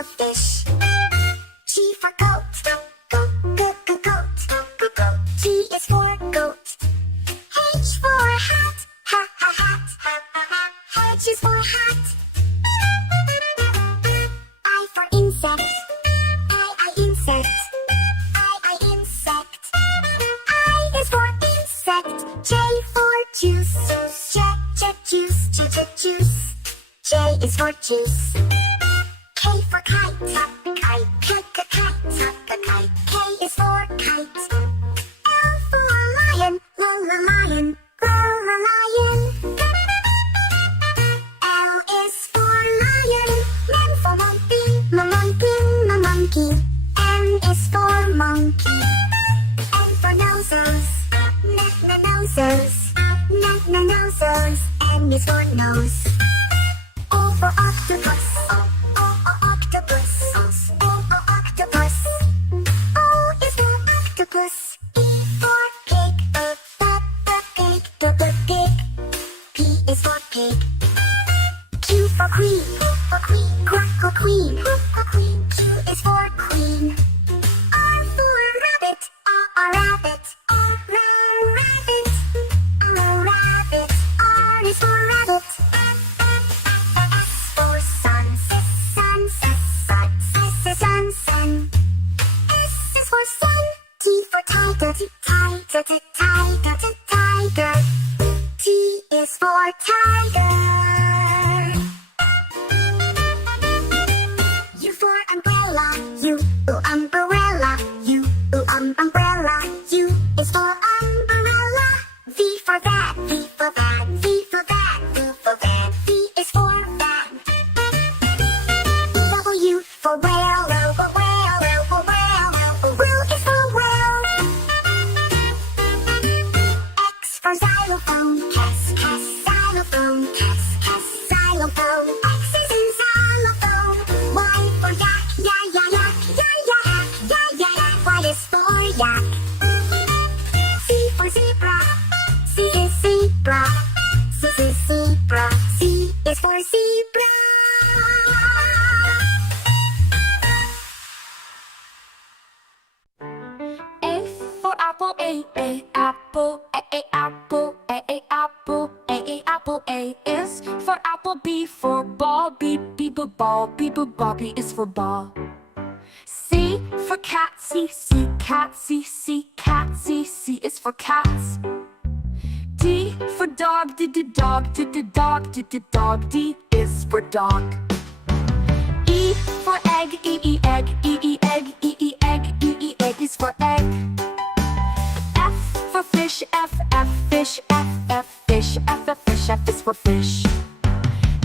for fish. G for goat. Goat. G is for goat. H for hat. Hat. H is for hat. I for insect. I insect. I insect. I is for insect. J for juice. Juice. J is for juice. K for kite. Kite. K is for kite. L for lion. Lion. L is for lion. M for monkey. Monkey. N is for monkey. N for noses. Noses. N is for nose. O for octopus. Octopus. O is for octopus. E for pig. Pig. P is for pig. Q for queen. Queen. Q is for queen. R for rabbit. Rabbit. R is for rabbit. S for sun. Sun. S is for sun. T for tiger. Tiger. T is for tiger. U for umbrella. Umbrella. Umbrella. U is for umbrella. V for van. V is for van. W for whale. Whale is for whale. X for xylophone. Xylophone. X is in xylophone. Y for yak. Yak. Y is for yak. Z for zebra. Z is zebra. Z is for zebra. A for apple. A apple. A apple. A is for apple. B for ball. B ball. B is for ball. C for cat. C cat. C is for cats. D for dog. Dog. D is for dog. E for egg. Egg. Egg is for egg. F for fish. Fish. F is for fish.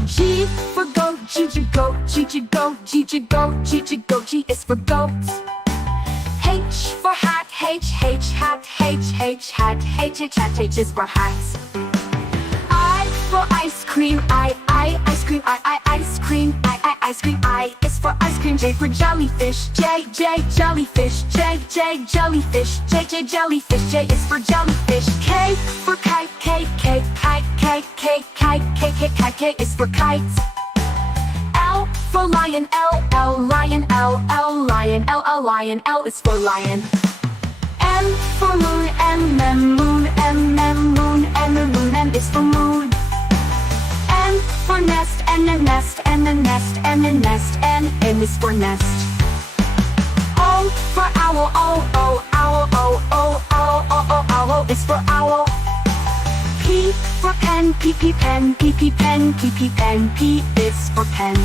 G for goat. Goat. G is for goat. H for hat. H is for hat. I for ice cream. Ice cream. I is for ice cream. J for jellyfish. Jellyfish. Jellyfish. J is for jellyfish. K for kite. K is for kite. L for lion. Lion. L is for lion. M for moon. Moon. M is for moon. N for nest. Nest. N is for nest. O for owl. Owl is for owl. P for pen. Pen. P is for pen.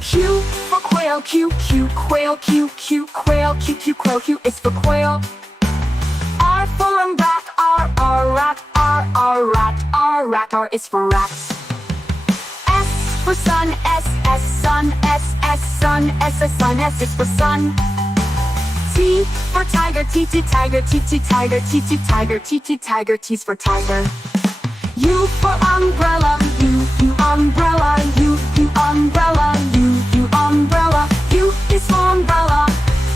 Q for quail. Quail. Q is for quail. R for rat. Rat is for rat. S for sun. Sun. S is for sun. T for tiger. Tiger. T is for tiger. U for umbrella. Umbrella. U is for umbrella.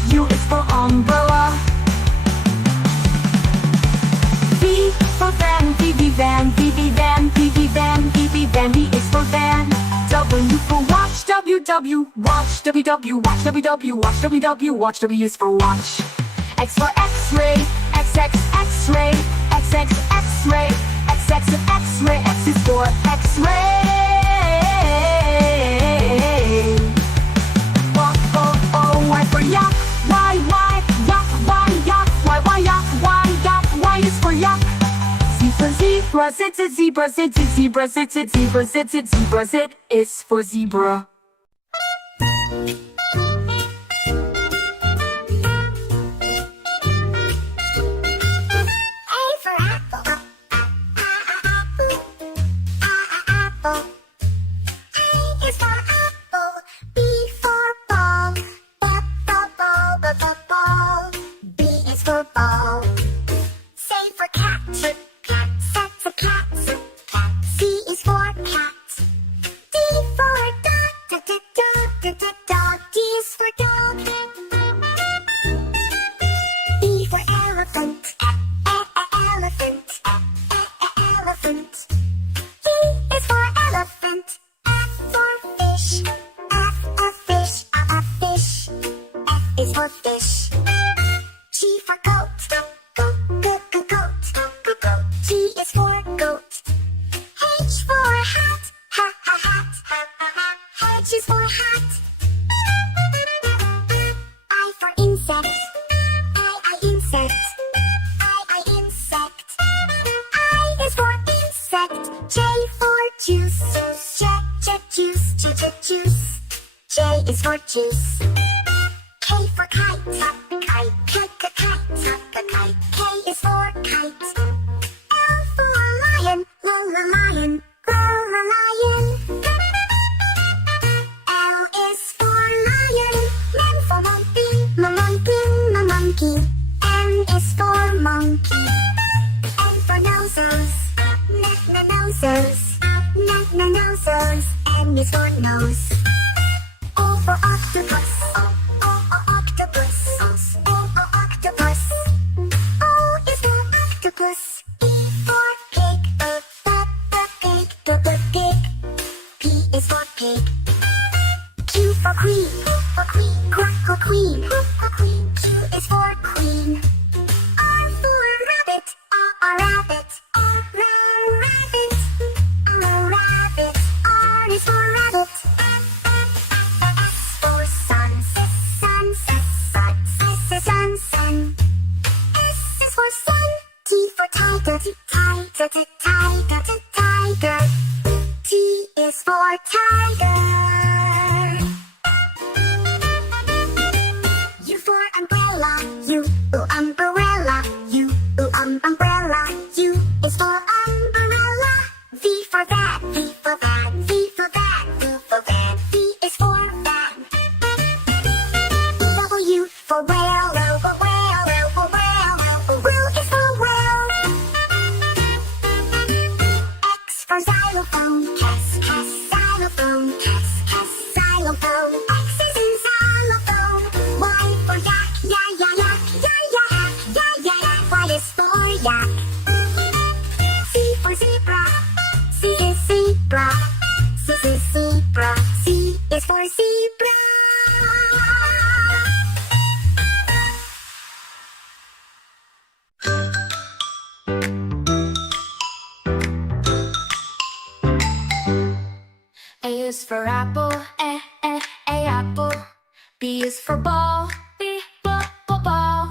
U is for umbrella. V for van. Van. V is for van. W for watch. W, watch, WW, watch, WW, watch, WW, watch, W is for watch. X for X-ray, XX, X-ray, XX, X-ray, XX and X-ray, X is for X-ray. Y for yak, Y, yak, Y, yak, Y, yak, Y, yak, Y is for yak. Z for zebra, Z, zebra, Z, zebra, Z, zebra, Z, zebra, Z is for zebra. Fish. G for goat, goat. G is for goat. H for hat, hat. H is for hat. I for insect, I insect. I insect. I is for insect. J for juice, juice. J is for juice. K for kite, kite. K is for kite. L for lion, lion. L is for lion. M for monkey. N is for monkey. N for noses, noses. N is for nose. O for octopus. Octopus. O is for octopus. E for pig, pig. P is for pig. Q for queen, queen. Q is for queen. R for rabbit, rabbit. R is for rabbit. S for sun. Sun. S is for sun. T for tiger, tiger. T is for tiger. U for umbrella, umbrella. Umbrella. U is for umbrella. V for that, V for that. V is for van. W for whale, whale is for whale. X for xylophone, xylophone. X is in xylophone. Y for yak, yak. Y is for yak. Z for zebra, Z is zebra. Z is for zebra. A is for apple, A apple. B is for ball, B, ball.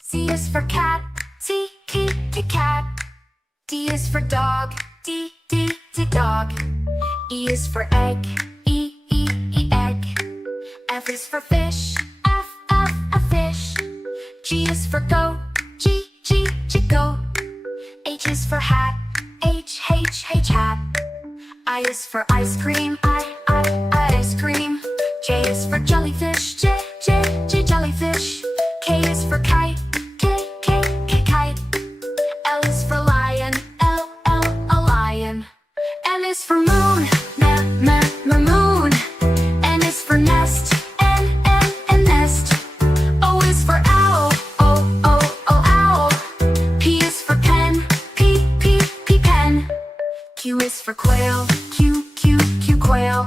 C is for cat, T, cat. D is for dog, D, dog. E is for egg, E, egg. F is for fish, F, fish. G is for goat, G, goat. H is for hat, H, hat. I is for ice cream, I, ice cream. J is for jellyfish, J, jellyfish. K is for kite, K, kite. L is for lion, L, lion. M is for moon, moon. N is for nest, N, nest. O is for owl, owl. P is for pen, P, pen. Q is for quail, Q, quail.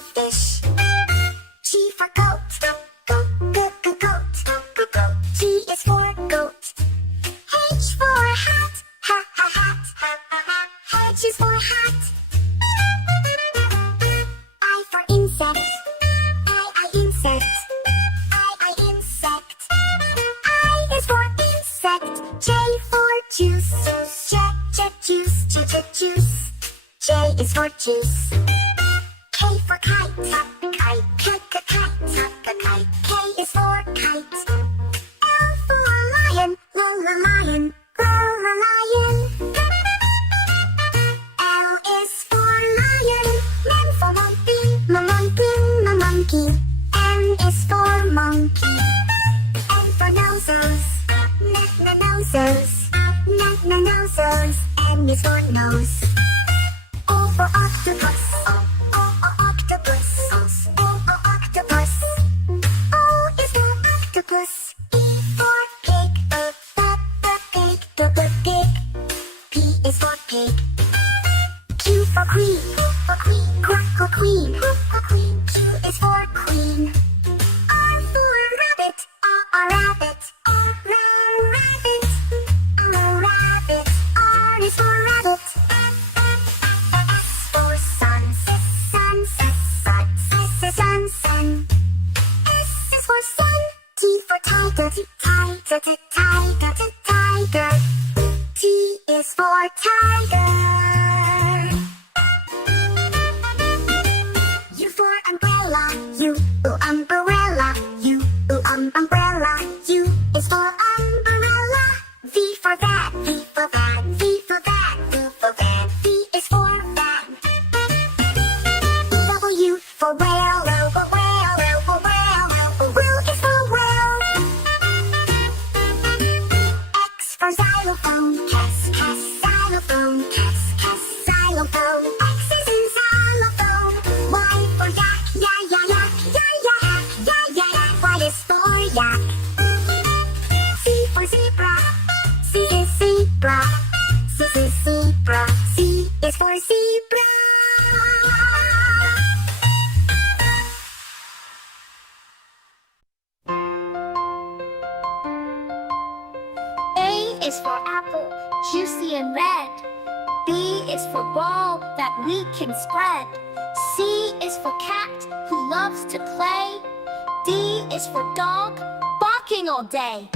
for fish. G for goat. Goat, goat, goat, goat, goat, goat. G is for goat. H for hat. Ha, ha, hat. Ha, ha, hat. H is for hat. I for insect. I, insect. I, insect. I is for insect. J for juice. J, juice. J, juice. J is for juice. K for kite. Kite. K, kite. Kite. K is for kite. L for lion. Lion. Lion. L is for lion. M for monkey. Monkey. M is for monkey. N for noses. Noses. Noses. N is for nose. O for octopus. Octopus. Octopus. O is for octopus. E for pig. Pig. P is for pig. Q for queen. Queen. Q is for queen. R for rabbit. Rabbit. Rabbit. Rabbit. R is for rabbit. S for sun. Sun. S is for sun. T for tiger. Tiger. T is for tiger. U for umbrella. U, umbrella. U, umbrella. U is for umbrella. V for van. V for van. V for van. V is for van. W for whale. Whale is for whale. X for xylophone. Xylophone. Xylophone. X is in xylophone. Y for yak. Yak. Y is for yak. Z for zebra. Z is zebra. Z is for zebra. A is for apple, juicy and red. B is for ball that we can spread. C is for cat who loves to play. D is for dog, barking all day.